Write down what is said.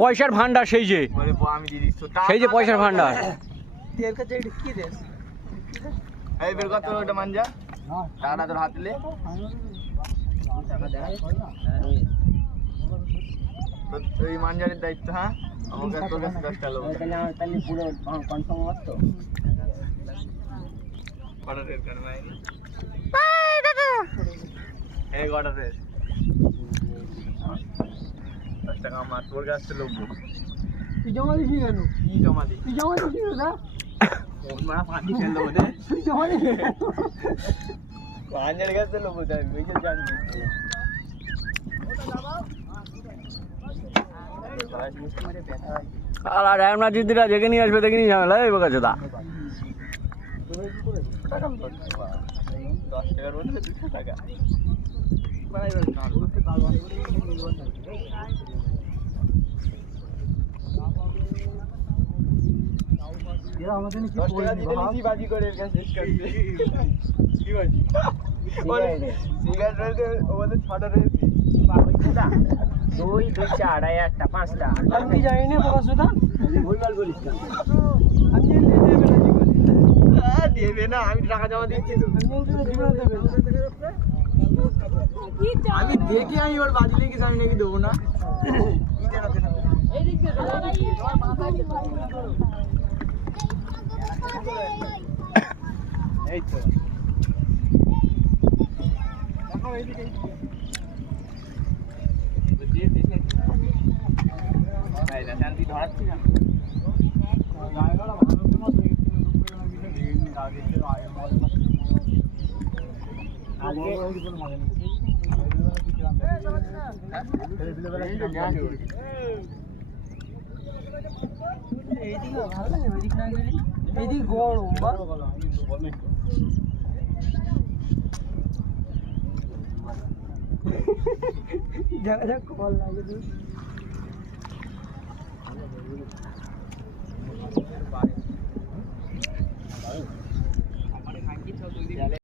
পয়সার ভান্ডার সেই যে পয়সার ভান্ডার বের কর তোর ওটা মাঞ্জা টাকাটা তোর হাতলে এই মাঞ্জারের দায়িত্ব। হ্যাঁ আমাকে তোর কাছে 10 টাকা লোক তাহলে পুরো কনফার্ম হস তো কটা রেট কর ভাই এই কটা রেট 10 টাকা মার তোর কাছে লোক তুই জমা দিবি কেন? কি জমা দি? তুই জমা দিবি না? ওরা পানি ফেল দেবো দে তুই জমা দিবি মাঞ্জারের কাছে লোক তাই ওই যে জানবি আর আমরা দিদিরা জেগে নিয়ে আসবে দেখে নিয়ে ঝামেলা এই বকাছে দা 10 টাকার মধ্যে 200 টাকা বাজি করে কি বাজি সিগারেট ওদের 6টা রয়েছে 2 2 4 একটা 5টা আমি জানি না পড়াশোনা ভুলভাল বলিস না আমি দেবে না আমি টাকা জমা দিচ্ছি তো আমি দেখি আমি ওর বাজি লেগেছি আমি নাকি দেবো না এই তো ধরাচ্ছি না এইদিকে ভালো লাগে ওইদিক না গেলি এইদিক গরম বা দেখা যাক কল লাগে